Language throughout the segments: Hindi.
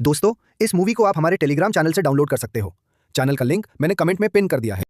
दोस्तों, इस मूवी को आप हमारे टेलीग्राम चैनल से डाउनलोड कर सकते हो। चैनल का लिंक मैंने कमेंट में पिन कर दिया है।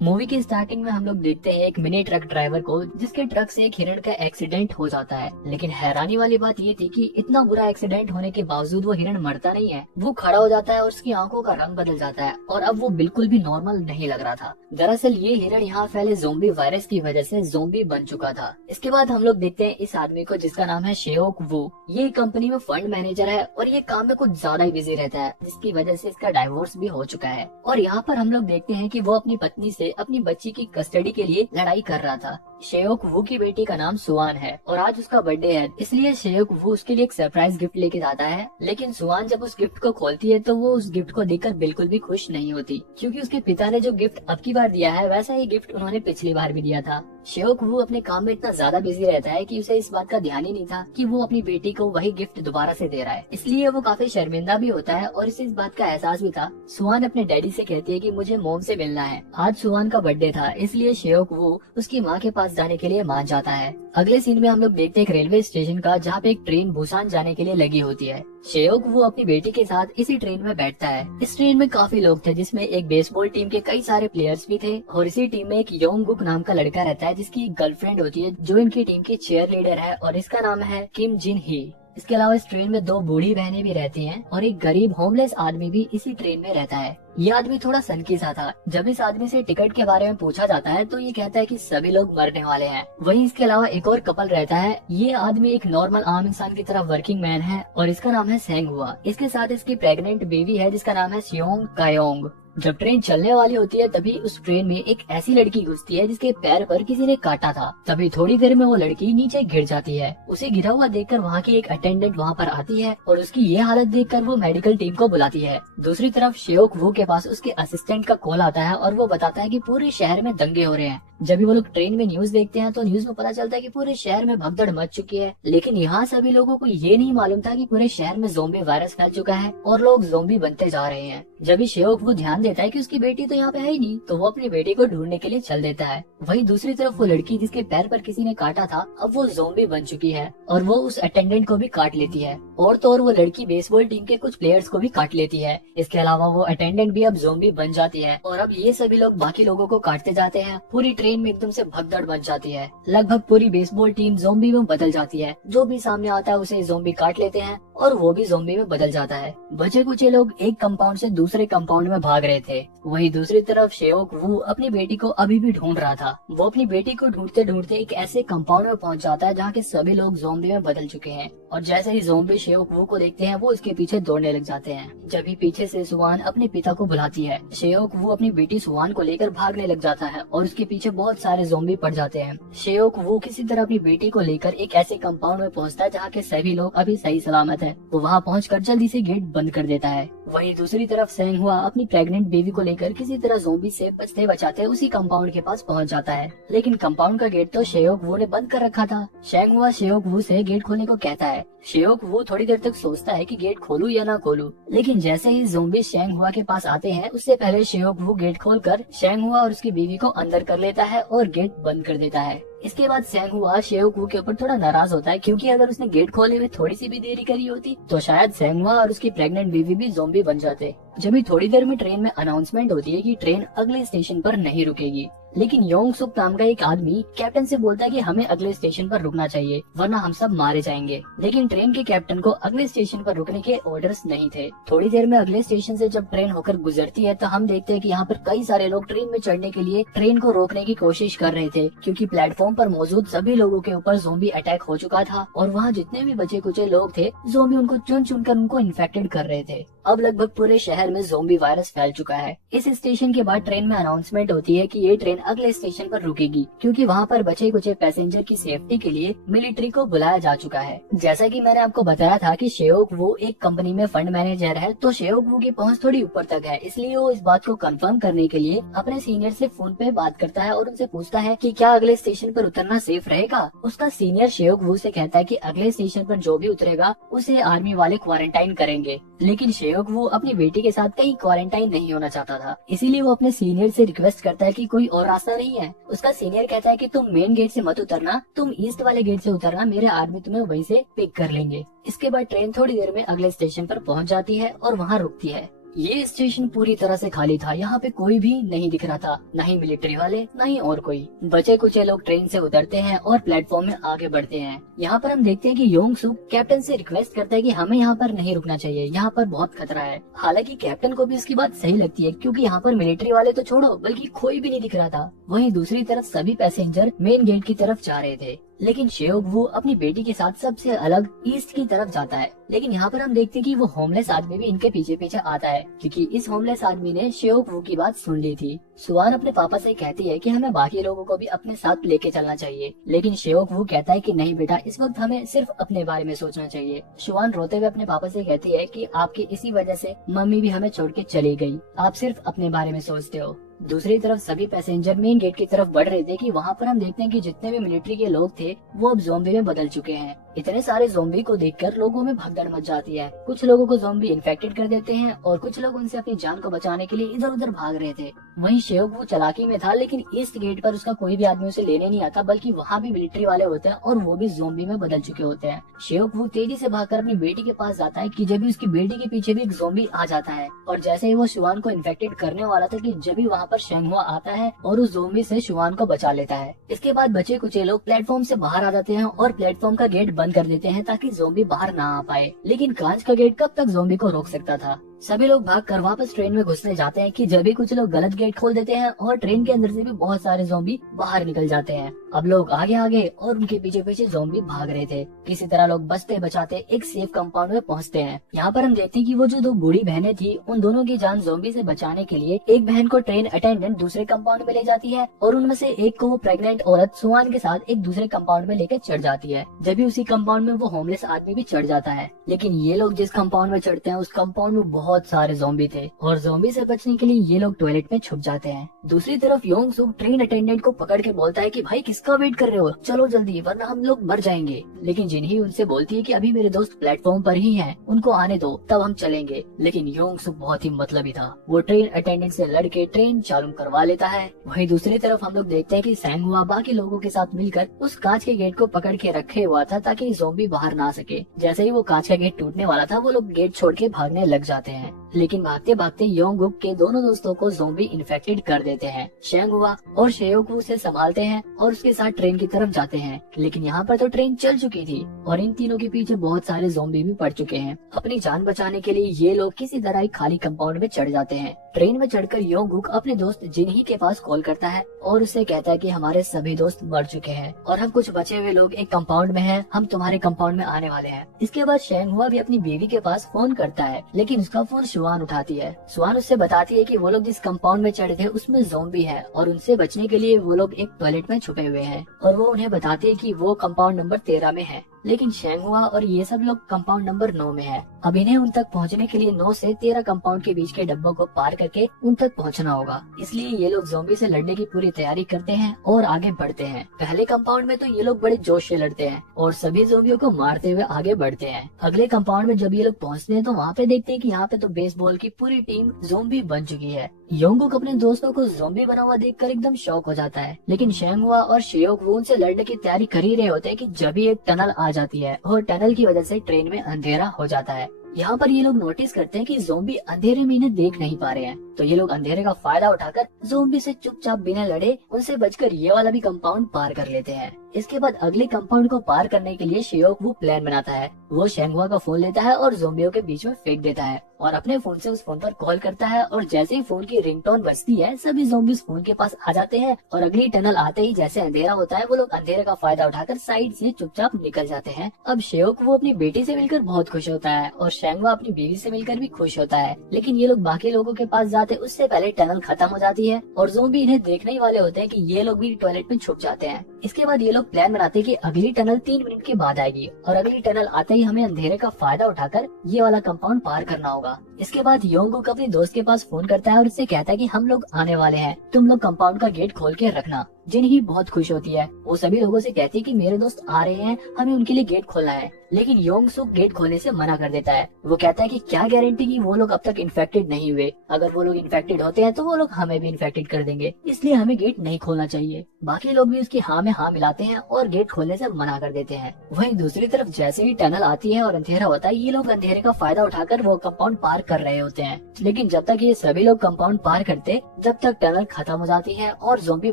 मूवी की स्टार्टिंग में हम लोग देखते हैं एक मिनी ट्रक ड्राइवर को जिसके ट्रक से एक हिरण का एक्सीडेंट हो जाता है। लेकिन हैरानी वाली बात ये थी कि इतना बुरा एक्सीडेंट होने के बावजूद वो हिरण मरता नहीं है। वो खड़ा हो जाता है और उसकी आंखों का रंग बदल जाता है और अब वो बिल्कुल भी नॉर्मल नहीं लग रहा था। दरअसल ये हिरण यहाँ फैले ज़ोंबी वायरस की वजह से ज़ोंबी बन चुका था। इसके बाद हम लोग देखते हैं इस आदमी को जिसका नाम है शेओक वू। ये कंपनी में फंड मैनेजर है और ये काम में कुछ ज्यादा ही बिजी रहता है, जिसकी वजह से इसका डाइवोर्स भी हो चुका है। और यहाँ पर हम लोग देखते हैं कि वो अपनी पत्नी से अपनी बच्ची की कस्टडी के लिए लड़ाई कर रहा था। शेओक वू की बेटी का नाम सुआन है और आज उसका बर्थडे है, इसलिए शेओक वू उसके लिए एक सरप्राइज गिफ्ट लेके जाता है। लेकिन सुआन जब उस गिफ्ट को खोलती है तो वो उस गिफ्ट को देखकर बिल्कुल भी खुश नहीं होती, क्योंकि उसके पिता ने जो गिफ्ट अब की बार दिया है वैसा ही गिफ्ट उन्होंने पिछली बार भी दिया था। शेओक वू अपने काम में इतना ज्यादा बिजी रहता है कि उसे इस बात का ध्यान ही नहीं था कि वो अपनी बेटी को वही गिफ्ट दोबारा से दे रहा है, इसलिए वो काफी शर्मिंदा भी होता है और इसे इस बात का एहसास भी था। सुआन अपने डैडी से कहती है कि मुझे मोम से मिलना है। आज सुआन का बर्थडे था, इसलिए शेओक वू उसकी माँ के पास जाने के लिए मान जाता है। अगले सीन में हम लोग देखते हैं एक रेलवे स्टेशन का, जहाँ पे एक ट्रेन बुसान जाने के लिए लगी होती है। शेओक वो अपनी बेटी के साथ इसी ट्रेन में बैठता है। इस ट्रेन में काफी लोग थे, जिसमें एक बेसबॉल टीम के कई सारे प्लेयर्स भी थे और इसी टीम में एक योंगबुक नाम का लड़का रहता है जिसकी गर्लफ्रेंड होती है, जो इनकी टीम की चीयर लीडर है और इसका नाम है किम जिन ही। इसके अलावा इस ट्रेन में दो बूढ़ी बहनें भी रहती हैं और एक गरीब होमलेस आदमी भी इसी ट्रेन में रहता है। ये आदमी थोड़ा सनकी सा था। जब इस आदमी से टिकट के बारे में पूछा जाता है तो ये कहता है कि सभी लोग मरने वाले हैं। वहीं इसके अलावा एक और कपल रहता है। ये आदमी एक नॉर्मल आम इंसान की तरह वर्किंग मैन है और इसका नाम है सेंग हुआ। इसके साथ इसकी प्रेग्नेंट बेबी है जिसका नाम है सियोंग कायोंग। जब ट्रेन चलने वाली होती है तभी उस ट्रेन में एक ऐसी लड़की घुसती है जिसके पैर पर किसी ने काटा था। तभी थोड़ी देर में वो लड़की नीचे गिर जाती है। उसे गिरा हुआ देखकर वहाँ की एक अटेंडेंट वहाँ पर आती है और उसकी ये हालत देखकर वो मेडिकल टीम को बुलाती है। दूसरी तरफ शेओक वू के पास उसके असिस्टेंट का कॉल आता है और वो बताता है कि पूरे शहर में दंगे हो रहे हैं। जब भी वो लोग ट्रेन में न्यूज देखते हैं तो न्यूज में पता चलता है कि पूरे शहर में भगदड़ मच चुकी है। लेकिन यहाँ सभी लोगों को ये नहीं मालूम था कि पूरे शहर में ज़ोंबी वायरस फैल चुका है और लोग ज़ोंबी बनते जा रहे हैं। जब भी शेओक वो ध्यान देता है कि उसकी बेटी तो यहाँ पे है ही नहीं, तो वो अपनी बेटी को ढूंढने के लिए चल देता है। वहीं दूसरी तरफ वो लड़की जिसके पैर पर किसी ने काटा था, अब वो ज़ोंबी बन चुकी है और वो उस अटेंडेंट को भी काट लेती है। और तो और वो लड़की बेसबॉल टीम के कुछ प्लेयर्स को भी काट लेती है। इसके अलावा वो अटेंडेंट भी अब ज़ोंबी बन जाती है और अब ये सभी लोग बाकी लोगों को काटते जाते हैं। पूरी ट्रेन में एकदम से भगदड़ मच जाती है। लगभग पूरी बेसबॉल टीम ज़ोंबी में बदल जाती है। जो भी सामने आता है उसे ज़ोंबी काट लेते हैं और वो भी ज़ोंबी में बदल जाता है। बचे कुछ लोग एक कंपाउंड से दूसरे कंपाउंड में भाग रहे थे। वहीं दूसरी तरफ शेओक वू अपनी बेटी को अभी भी ढूंढ रहा था। वो अपनी बेटी को ढूंढते ढूंढते एक ऐसे कंपाउंड में पहुंच जाता है जहाँ के सभी लोग ज़ोंबी में बदल चुके हैं और जैसे ही ज़ोंबी शेओक वू को देखते हैं वो उसके पीछे दौड़ने लग जाते हैं। जब ही पीछे से सुआन अपने पिता को बुलाती है, शेओक वू अपनी बेटी सुआन को लेकर भागने लग जाता है और उसके पीछे बहुत सारे ज़ोंबी पड़ जाते हैं। शेओक वू किसी तरह अपनी बेटी को लेकर एक ऐसे कंपाउंड में पहुंचता है जहाँ के सभी लोग अभी सही सलामत है। वो वहाँ पहुंचकर जल्दी से गेट बंद कर देता है। वहीं दूसरी तरफ सेंग हुआ अपनी प्रेग्नेंट बेबी को लेकर किसी तरह ज़ोंबी से बचते बचाते उसी कंपाउंड के पास पहुंच जाता है। लेकिन कंपाउंड का गेट तो शेओक वू ने बंद कर रखा था। सेंग हुआ शेओक वू से गेट खोलने को कहता है। शेओक वू थोड़ी देर तक सोचता है कि गेट खोलूं या ना खोलूं, लेकिन जैसे ही ज़ोंबी शेंग हुआ के पास आते हैं उससे पहले शेओक वू गेट खोलकर शेंग हुआ और उसकी बीवी को अंदर कर लेता है और गेट बंद कर देता है। इसके बाद सेंग हुआ शेओक वू के ऊपर थोड़ा नाराज होता है, क्योंकि अगर उसने गेट खोले हुए थोड़ी सी भी देरी करी होती तो शायद सेंग हुआ और उसकी प्रेग्नेंट बीवी भी ज़ोंबी बन जाते। जब भी थोड़ी देर में ट्रेन में अनाउंसमेंट होती है कि ट्रेन अगले स्टेशन पर नहीं रुकेगी, लेकिन योंग सुक नाम का एक आदमी कैप्टन से बोलता है कि हमें अगले स्टेशन पर रुकना चाहिए वरना हम सब मारे जाएंगे। लेकिन ट्रेन के कैप्टन को अगले स्टेशन पर रुकने के ऑर्डर्स नहीं थे। थोड़ी देर में अगले स्टेशन से जब ट्रेन होकर गुजरती है तो हम देखते हैं कि यहाँ पर कई सारे लोग ट्रेन में चढ़ने के लिए ट्रेन को रोकने की कोशिश कर रहे थे, क्योंकि प्लेटफॉर्म पर मौजूद सभी लोगों के ऊपर ज़ोंबी अटैक हो चुका था और वहाँ जितने भी बचे कुचे लोग थे ज़ोंबी उनको चुन चुन कर उनको इन्फेक्टेड कर रहे थे। अब लगभग पूरे शहर में ज़ोंबी वायरस फैल चुका है। इस स्टेशन के बाद ट्रेन में अनाउंसमेंट होती है कि ये ट्रेन अगले स्टेशन पर रुकेगी, क्योंकि वहाँ पर बचे कुचे पैसेंजर की सेफ्टी के लिए मिलिट्री को बुलाया जा चुका है। जैसा कि मैंने आपको बताया था कि शेओक वू एक कंपनी में फंड मैनेजर है, तो शेओक वू की पहुँच थोड़ी ऊपर तक है, इसलिए वो इस बात को कंफर्म करने के लिए अपने सीनियर से फोन पे बात करता है और उनसे पूछता है कि क्या अगले स्टेशन पर उतरना सेफ रहेगा। उसका सीनियर शेओक वू से कहता है कि अगले स्टेशन पर जो भी उतरेगा उसे आर्मी वाले क्वारंटाइन करेंगे, लेकिन शेयोक वो अपनी बेटी के साथ कहीं क्वारंटाइन नहीं होना चाहता था, इसीलिए वो अपने सीनियर से रिक्वेस्ट करता है कि कोई और रास्ता नहीं है। उसका सीनियर कहता है कि तुम मेन गेट से मत उतरना, तुम ईस्ट वाले गेट से उतरना, मेरे आदमी तुम्हें वहीं से पिक कर लेंगे। इसके बाद ट्रेन थोड़ी देर में अगले स्टेशन पर पहुंच जाती है और वहाँ रुकती है। ये स्टेशन पूरी तरह से खाली था, यहाँ पे कोई भी नहीं दिख रहा था, न ही मिलिट्री वाले न ही और कोई। बचे कुछ लोग ट्रेन से उतरते हैं और प्लेटफॉर्म में आगे बढ़ते हैं। यहाँ पर हम देखते हैं कि योंग सुक कैप्टन से रिक्वेस्ट करता है कि हमें यहाँ पर नहीं रुकना चाहिए, यहाँ पर बहुत खतरा है। हालांकि कैप्टन को भी उसकी बात सही लगती है, क्योंकि यहाँ पर मिलिट्री वाले तो छोड़ो बल्कि कोई भी नहीं दिख रहा था। वहीं दूसरी तरफ सभी पैसेंजर मेन गेट की तरफ जा रहे थे, लेकिन शेयोक वो अपनी बेटी के साथ सबसे अलग ईस्ट की तरफ जाता है। लेकिन यहाँ पर हम देखते हैं कि वो होमलेस आदमी भी इनके पीछे पीछे आता है, क्योंकि इस होमलेस आदमी ने शेयोक वो की बात सुन ली थी। सुवान अपने पापा से कहती है कि हमें बाकी लोगों को भी अपने साथ लेके चलना चाहिए, लेकिन शेयोक वो कहता है कि नहीं बेटा, इस वक्त हमें सिर्फ अपने बारे में सोचना चाहिए। सुवान रोते हुए अपने पापा से कहती है कि आपकी इसी वजह से मम्मी भी हमें छोड़ के चली गई, आप सिर्फ अपने बारे में सोचते हो। दूसरी तरफ सभी पैसेंजर मेन गेट की तरफ बढ़ रहे थे कि वहाँ पर हम देखते हैं कि जितने भी मिलिट्री के लोग थे वो अब ज़ॉम्बी में बदल चुके हैं। इतने सारे ज़ॉम्बी को देखकर लोगों में भगदड़ मच जाती है। कुछ लोगों को ज़ॉम्बी इन्फेक्टेड कर देते हैं और कुछ लोग उनसे अपनी जान को बचाने के लिए इधर उधर भाग रहे थे। वहीं शेयोक वो चालाकी में था, लेकिन ईस्ट गेट पर उसका कोई भी आदमी उसे लेने नहीं आता, बल्कि वहाँ भी मिलिट्री वाले होते हैं और वो भी ज़ॉम्बी में बदल चुके होते हैं। शेयोक वो तेजी से भागकर अपनी बेटी के पास जाता है कि जब भी उसकी बेटी के पीछे भी एक ज़ॉम्बी आ जाता है, और जैसे ही वो शुआन को इन्फेक्टेड करने वाला था कि जब भी वहाँ पर शेंगहुआ आता है और उस ज़ॉम्बी से शुआन को बचा लेता है। इसके बाद बचे कुछ लोग प्लेटफॉर्म से बाहर आ जाते हैं और प्लेटफॉर्म का गेट बंद कर देते हैं ताकि ज़ॉम्बी बाहर ना आ पाए। लेकिन कांच का गेट कब तक ज़ॉम्बी को रोक सकता था। सभी लोग भागकर वापस ट्रेन में घुसने जाते हैं कि जब भी कुछ लोग गलत गेट खोल देते हैं और ट्रेन के अंदर से भी बहुत सारे ज़ॉम्बी बाहर निकल जाते हैं। अब लोग आगे आगे और उनके पीछे पीछे ज़ॉम्बी भाग रहे थे। किसी तरह लोग बचते बचाते एक सेफ कंपाउंड में पहुंचते हैं। यहाँ पर हम देखते हैं कि वो जो दो बूढ़ी बहनें थी, उन दोनों की जान ज़ॉम्बी से बचाने के लिए एक बहन को ट्रेन अटेंडेंट दूसरे कंपाउंड में ले जाती है और उनमें से एक को वो प्रेग्नेंट औरत सुआन के साथ एक दूसरे कंपाउंड में लेकर चढ़ जाती है। जब भी उसी कंपाउंड में वो होमलेस आदमी भी चढ़ जाता है। लेकिन ये लोग जिस कंपाउंड में चढ़ते हैं उस कंपाउंड में बहुत सारे ज़ॉम्बी थे और ज़ॉम्बी से बचने के लिए ये लोग टॉयलेट में छुप जाते हैं। दूसरी तरफ योंग सुक ट्रेन अटेंडेंट को पकड़ के बोलता है कि भाई किसका वेट कर रहे हो, चलो जल्दी वरना हम लोग मर जाएंगे। लेकिन जिन्ही उनसे बोलती है कि अभी मेरे दोस्त प्लेटफॉर्म पर ही हैं, उनको आने दो तब हम चलेंगे। लेकिन योंग सुक बहुत ही मतलबी था, वो ट्रेन अटेंडेंट से लड़के ट्रेन चालू करवा लेता है। वहीं दूसरी तरफ हम लोग देखते हैं कि सेंगहुआ बाकी लोगों के साथ मिलकर उस कांच के गेट को पकड़ के रखे हुआ था ताकि ज़ॉम्बी बाहर ना सके। जैसे ही वो कांच का गेट टूटने वाला था वो लोग गेट छोड़ के भागने लग जाते हैं। लेकिन भागते भागते योंगुक के दोनों दोस्तों को ज़ॉम्बी इन्फेक्टेड कर देते हैं। शेंगहुआ और शेयोक उसे संभालते हैं और उसके साथ ट्रेन की तरफ जाते हैं। लेकिन यहाँ पर तो ट्रेन चल चुकी थी और इन तीनों के पीछे बहुत सारे ज़ॉम्बी भी पड़ चुके हैं। अपनी जान बचाने के लिए ये लोग किसी तरह एक खाली कंपाउंड में चढ़ जाते हैं। ट्रेन में चढ़कर योंगुक अपने दोस्त जिन्ही के पास कॉल करता है और उससे कहता है कि हमारे सभी दोस्त मर चुके हैं और हम कुछ बचे हुए लोग एक कंपाउंड में हैं, हम तुम्हारे कंपाउंड में आने वाले हैं। इसके बाद शेंगहुआ भी अपनी बीवी के पास फोन करता है, लेकिन उसका फोन सुआन उठाती है। सुआन उससे बताती है कि वो लोग जिस कंपाउंड में चढ़े थे उसमें ज़ॉम्बी है और उनसे बचने के लिए वो लोग एक टॉयलेट में छुपे हुए हैं और वो उन्हें बताती है कि वो कंपाउंड नंबर 13 में है। लेकिन शेंगहुआ और ये सब लोग कंपाउंड नंबर 9 में है। अब इन्हें उन तक पहुंचने के लिए 9 से 13 कंपाउंड के बीच के डब्बों को पार करके उन तक पहुंचना होगा। इसलिए ये लोग ज़ॉम्बी से लड़ने की पूरी तैयारी करते हैं और आगे बढ़ते हैं। पहले कंपाउंड में तो ये लोग बड़े जोश से लड़ते हैं और सभी ज़ॉम्बियों को मारते हुए आगे बढ़ते हैं। अगले कंपाउंड में जब ये लोग पहुंचते हैं तो वहाँ पे देखते हैं कि यहाँ पे तो बेसबॉल की पूरी टीम ज़ॉम्बी बन चुकी है। योंगुक अपने दोस्तों को ज़ॉम्बी बना हुआ देखकर एकदम शॉक हो जाता है। लेकिन शेंगहुआ और शेयोक वो उनसे लड़ने की तैयारी कर ही रहे होते हैं कि जब भी एक टनल आ जाती है और टनल की वजह से ट्रेन में अंधेरा हो जाता है। यहाँ पर ये लोग नोटिस करते हैं कि ज़ॉम्बी अंधेरे में इन्हें देख नहीं पा रहे हैं, तो ये लोग अंधेरे का फायदा उठाकर ज़ॉम्बी से चुपचाप बिना लड़े उनसे बचकर ये वाला भी कंपाउंड पार कर लेते हैं। इसके बाद अगले कंपाउंड को पार करने के लिए शेयोक वो प्लान बनाता है। वो शेंगहुआ का फोन लेता है और ज़ॉम्बियों के बीच में फेंक देता है और अपने फोन से उस फोन पर कॉल करता है और जैसे ही फोन की रिंगटोन बजती है सभी ज़ॉम्बी फोन के पास आ जाते हैं और अगली टनल आते ही जैसे अंधेरा होता है वो लोग अंधेरे का फायदा उठाकर साइड से चुपचाप निकल जाते हैं। अब शेयोक वो अपनी बेटी से मिलकर बहुत खुश होता है और शेंगहुआ अपनी बीवी से मिलकर भी खुश होता है। लेकिन ये लोग बाकी लोगों के पास जाते उससे पहले टनल खत्म हो जाती है और ज़ॉम्बी इन्हें देखने ही वाले होते हैं कि ये लोग भी टॉयलेट में छुप जाते हैं। इसके बाद ये लोग प्लान बनाते हैं कि अगली टनल 3 मिनट के बाद आएगी और अगली टनल आते ही हमें अंधेरे का फायदा उठाकर ये वाला कंपाउंड पार करना होगा। इसके बाद योंगकुक अपने दोस्त के पास फोन करता है और उससे कहता है कि हम लोग आने वाले हैं, तुम लोग कंपाउंड का गेट खोल के रखना। जिनही बहुत खुश होती है, वो सभी लोगों से कहती है कि मेरे दोस्त आ रहे हैं, हमें उनके लिए गेट खोलना है। लेकिन योंगसुक गेट खोलने से मना कर देता है। वो कहता है कि क्या गारंटी कि वो लोग अब तक इन्फेक्टेड नहीं हुए, अगर वो लोग इन्फेक्टेड होते हैं तो वो लोग हमें भी इन्फेक्टेड कर देंगे, इसलिए हमें गेट नहीं खोलना चाहिए। बाकी लोग भी उसकी हाँ में हाँ मिलाते हैं और गेट खोलने से मना कर देते हैं। वहीं दूसरी तरफ जैसे ही टनल आती है और अंधेरा होता है, ये लोग अंधेरे का फायदा उठाकर वो कंपाउंड पार कर रहे होते हैं। लेकिन जब तक ये सभी लोग कंपाउंड पार करते, जब तक टनल खत्म हो जाती है और ज़ॉम्बी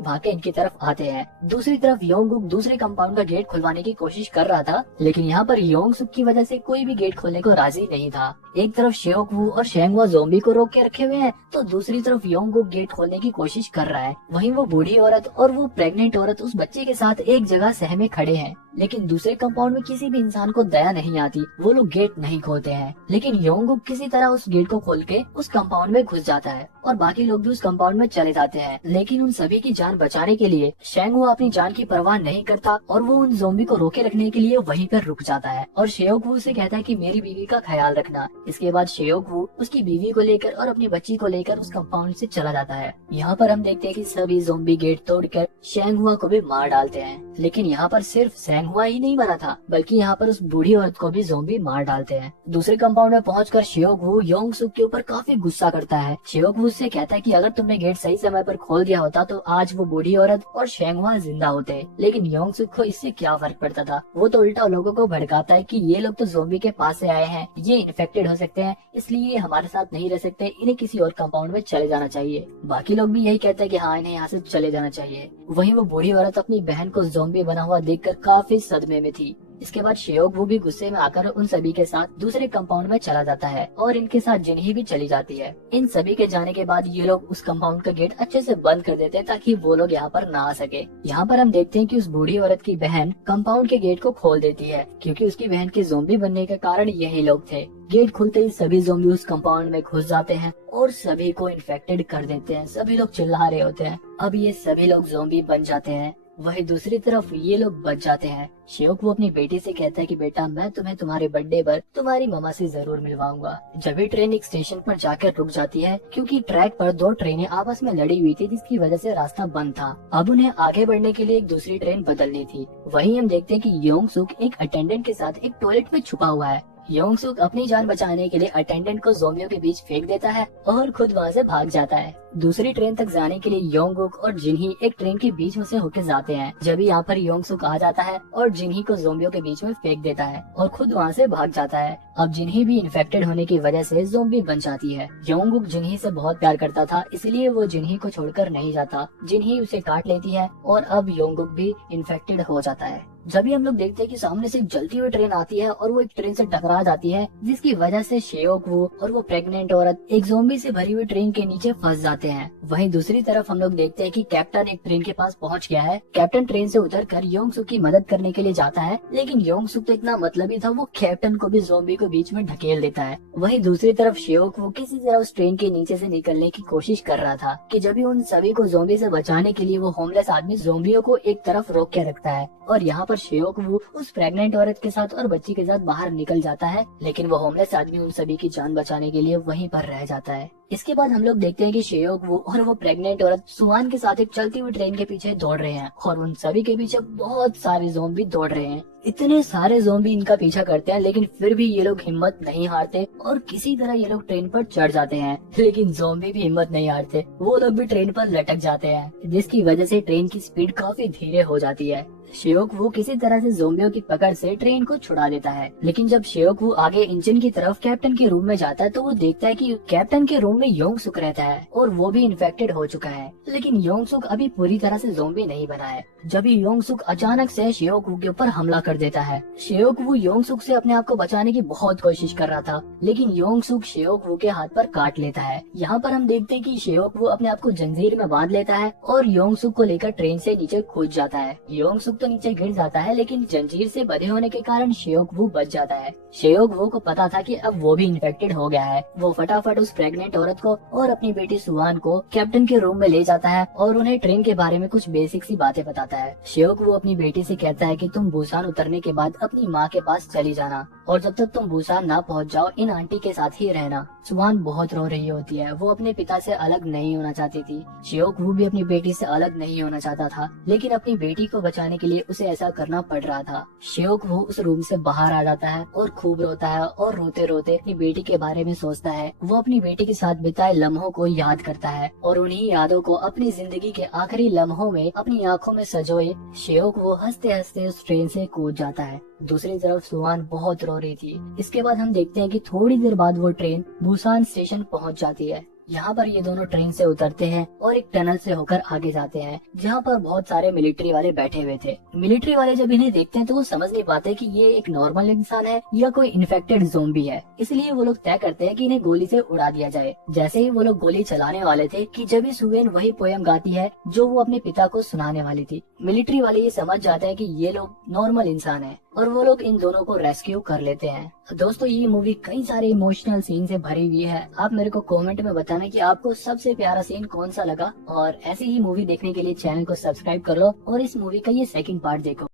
भाग के इनकी तरफ आते हैं। दूसरी तरफ योंगकुक दूसरे कंपाउंड का गेट खुलवाने की कोशिश कर रहा था, लेकिन यहाँ पर योंगसुक की वजह से कोई भी गेट खोलने को राजी नहीं था। एक तरफ शेओकवू और शेंगवा ज़ॉम्बी को रोक के रखे हुए हैं, तो दूसरी तरफ योंगकुक गेट खोलने की कोशिश कर रहा है। वहीं वो बूढ़ी औरत और वो प्रेग्नेंट औरत उस बच्चे के साथ एक जगह सहमे खड़े हैं। लेकिन दूसरे कंपाउंड में किसी भी इंसान को दया नहीं आती, वो लोग गेट नहीं खोलते हैं। लेकिन योंगकुक किसी तरह उस गेट को खोल के उस कंपाउंड में घुस जाता है और बाकी लोग भी उस कंपाउंड में चले जाते हैं। लेकिन उन सभी की जान बचाने के लिए शेंगवा अपनी जान की परवाह नहीं करता और वो उन ज़ॉम्बी को रोके रखने के लिए वहीं पर रुक जाता है और शेओकवू से कहता है कि मेरी बीवी का ख्याल रखना। इसके बाद शेओकवू उसकी बीवी को लेकर और अपनी बच्ची को लेकर उस कंपाउंड से चला जाता है। यहाँ पर हम देखते हैं कि सभी ज़ॉम्बी गेट तोड़कर शेंगहुआ को भी मार डालते हैं। लेकिन यहाँ पर सिर्फ शेंगहुआ ही नहीं मरा था, बल्कि यहाँ पर उस बूढ़ी औरत को भी ज़ॉम्बी मार डालते हैं। दूसरे कंपाउंड में पहुंचकर शेओकवू योंगसुक के ऊपर काफी गुस्सा करता है। शेओकवू से कहता है कि अगर तुमने गेट सही समय पर खोल दिया होता तो आज वो बूढ़ी औरत और शेंगहुआ जिंदा होते। लेकिन योंगसुक को इससे क्या फर्क पड़ता था, वो तो उल्टा लोगों को भड़काता है कि ये लोग तो ज़ॉम्बी के पास से आए हैं, ये इन्फेक्टेड हो सकते हैं, इसलिए ये हमारे साथ नहीं रह सकते, इन्हें किसी और कंपाउंड में चले जाना चाहिए। बाकी लोग भी यही कहते हैं कि हाँ, इन्हें यहाँ से चले जाना चाहिए। वहीं वो बूढ़ी औरत अपनी बहन को ज़ॉम्बी बना हुआ देखकर काफी सदमे में थी। इसके बाद शेओकवू भी गुस्से में आकर उन सभी के साथ दूसरे कंपाउंड में चला जाता है और इनके साथ जिन्ही भी चली जाती है। इन सभी के जाने के बाद ये लोग उस कंपाउंड का गेट अच्छे से बंद कर देते हैं ताकि वो लोग यहाँ पर ना आ सके। यहाँ पर हम देखते हैं कि उस बूढ़ी औरत की बहन कंपाउंड के गेट को खोल देती है, क्योंकि उसकी बहन के ज़ॉम्बी बनने के कारण यही लोग थे। गेट खुलते ही सभी ज़ॉम्बी उस कंपाउंड में घुस जाते हैं और सभी को इन्फेक्टेड कर देते हैं। सभी लोग चिल्ला रहे होते हैं। अब ये सभी लोग ज़ॉम्बी बन जाते हैं। वहीं दूसरी तरफ ये लोग बच जाते हैं। शेओकवू अपनी बेटी से कहता है कि बेटा, मैं तुम्हें तुम्हारे बर्थडे पर तुम्हारी मामा से जरूर मिलवाऊंगा। जब भी ट्रेन एक स्टेशन पर जाकर रुक जाती है, क्योंकि ट्रैक पर दो ट्रेनें आपस में लड़ी हुई थी, जिसकी वजह से रास्ता बंद था। अब उन्हें आगे बढ़ने के लिए एक दूसरी ट्रेन बदलनी थी। वहीं हम देखते हैं कि योंगसुक एक अटेंडेंट के साथ एक टॉयलेट में छुपा हुआ है। योंगसुक अपनी जान बचाने के लिए अटेंडेंट को ज़ॉम्बियों के बीच फेंक देता है और खुद वहाँ से भाग जाता है। दूसरी ट्रेन तक जाने के लिए योंगकुक और जिन्ही एक ट्रेन के बीच में से होकर जाते हैं। जब यहाँ पर योंगसुक आ जाता है और जिन्ही को ज़ॉम्बियों के बीच में फेंक देता है और खुद वहाँ से भाग जाता है। अब जिन्ही भी इन्फेक्टेड होने की वजह से ज़ॉम्बी बन जाती है। योंगकुक जिन्ही से बहुत प्यार करता था, इसलिए वो जिन्ही को छोड़कर नहीं जाता। जिन्ही उसे काट लेती है और अब योंगकुक भी इन्फेक्टेड हो जाता है। जब भी हम लोग देखते हैं कि सामने से एक जलती हुई ट्रेन आती है और वो एक ट्रेन से टकरा जाती है, जिसकी वजह से शेओकवू और वो प्रेग्नेंट औरत एक ज़ॉम्बी से भरी हुई ट्रेन के नीचे फंस जाते हैं। वहीं दूसरी तरफ हम लोग देखते हैं कि कैप्टन एक ट्रेन के पास पहुंच गया है। कैप्टन ट्रेन से उतरकर योंगसुक की मदद करने के लिए जाता है, लेकिन योंगसुक तो इतना मतलबी था, वो कैप्टन को भी ज़ॉम्बी को बीच में ढकेल देता है। वहीं दूसरी तरफ शेओकवू किसी तरह उस ट्रेन के नीचे से निकलने की कोशिश कर रहा था कि जब भी उन सभी को ज़ॉम्बी से बचाने के लिए वो होमलेस आदमी ज़ॉम्बियों को एक तरफ रोक के रखता है और यहाँ पर शेओकवू उस प्रेग्नेंट औरत के साथ और बच्ची के साथ बाहर निकल जाता है, लेकिन वो होमलेस आदमी उन सभी की जान बचाने के लिए वहीं पर रह जाता है। इसके बाद हम लोग देखते हैं कि शेओकवू और वो प्रेग्नेंट औरत सुवान के साथ एक चलती हुई ट्रेन के पीछे दौड़ रहे हैं और उन सभी के पीछे बहुत सारे ज़ॉम्बी दौड़ रहे हैं। इतने सारे ज़ॉम्बी इनका पीछा करते हैं, लेकिन फिर भी ये लोग हिम्मत नहीं हारते और किसी तरह ये लोग ट्रेन पर चढ़ जाते हैं। लेकिन ज़ॉम्बी भी हिम्मत नहीं हारते, वो लोग भी ट्रेन पर लटक जाते हैं, जिसकी वजह से ट्रेन की स्पीड काफी धीरे हो जाती है। शेओकवू किसी तरह से ज़ॉम्बियों की पकड़ से ट्रेन को छुड़ा देता है, लेकिन जब शेओकवू आगे इंजन की तरफ कैप्टन के रूम में जाता है तो वो देखता है कि कैप्टन के रूम में योंगसुक रहता है और वो भी इन्फेक्टेड हो चुका है। लेकिन योंगसुक अभी पूरी तरह से ज़ॉम्बी नहीं बना है। जब योंगसुक अचानक से शेओकवू के ऊपर हमला कर देता है। शेओकवू योंगसुक से अपने आप को बचाने की बहुत कोशिश कर रहा था, लेकिन योंगसुक शेओकवू के हाथ पर काट लेता है। यहाँ पर हम देखते हैं कि शेओकवू अपने आप को जंजीर में बांध लेता है और योंगसुक को लेकर ट्रेन से नीचे कूद जाता है। योंगसुक तो नीचे गिर जाता है, लेकिन जंजीर से बंधे होने के कारण शेओक वू बच जाता है। शेओक वू को पता था कि अब वो भी इन्फेक्टेड हो गया है। वो फटाफट उस प्रेग्नेंट औरत को और अपनी बेटी सुहान को कैप्टन के रूम में ले जाता है और उन्हें ट्रेन के बारे में कुछ बेसिक सी बातें बताता है। शेओक वू अपनी बेटी से कहता है कि तुम बुसान उतरने के बाद अपनी माँ के पास चली जाना और जब तक तुम बुसान ना पहुँच जाओ इन आंटी के साथ ही रहना। सुहान बहुत रो रही होती है। वो अपने पिता से अलग नहीं होना चाहती थी। शेओक वू भी अपनी बेटी से अलग नहीं होना चाहता था, लेकिन अपनी बेटी को बचाने के लिए उसे ऐसा करना पड़ रहा था। शेओक वू उस रूम से बाहर आ जाता है और खूब रोता है और रोते रोते अपनी बेटी के बारे में सोचता है। वो अपनी बेटी के साथ बिताए लम्हों को याद करता है और उन्हीं यादों को अपनी जिंदगी के आखिरी लम्हों में अपनी आंखों में सजोए शेओक वो हंसते हंसते उस ट्रेन से कूद जाता है। दूसरी तरफ सुहान बहुत रो रही थी। इसके बाद हम देखते हैं कि थोड़ी देर बाद वो ट्रेन बुसान स्टेशन पहुंच जाती है। यहाँ पर ये दोनों ट्रेन से उतरते हैं और एक टनल से होकर आगे जाते हैं, जहाँ पर बहुत सारे मिलिट्री वाले बैठे हुए थे। मिलिट्री वाले जब इन्हें देखते हैं तो वो समझ नहीं पाते कि ये एक नॉर्मल इंसान है या कोई इन्फेक्टेड ज़ोंबी है। इसलिए वो लोग तय करते हैं कि इन्हें गोली से उड़ा दिया जाए। जैसे ही वो लोग गोली चलाने वाले थे कि जब ही सुवेन वही पोयम गाती है जो वो अपने पिता को सुनाने वाली थी। मिलिट्री वाले ये समझ जाते हैं कि ये लोग नॉर्मल इंसान है और वो लोग इन दोनों को रेस्क्यू कर लेते हैं। दोस्तों, ये मूवी कई सारे इमोशनल सीन से भरी हुई है। आप मेरे को कमेंट में बताना कि आपको सबसे प्यारा सीन कौन सा लगा, और ऐसी ही मूवी देखने के लिए चैनल को सब्सक्राइब कर लो और इस मूवी का ये सेकंड पार्ट देखो।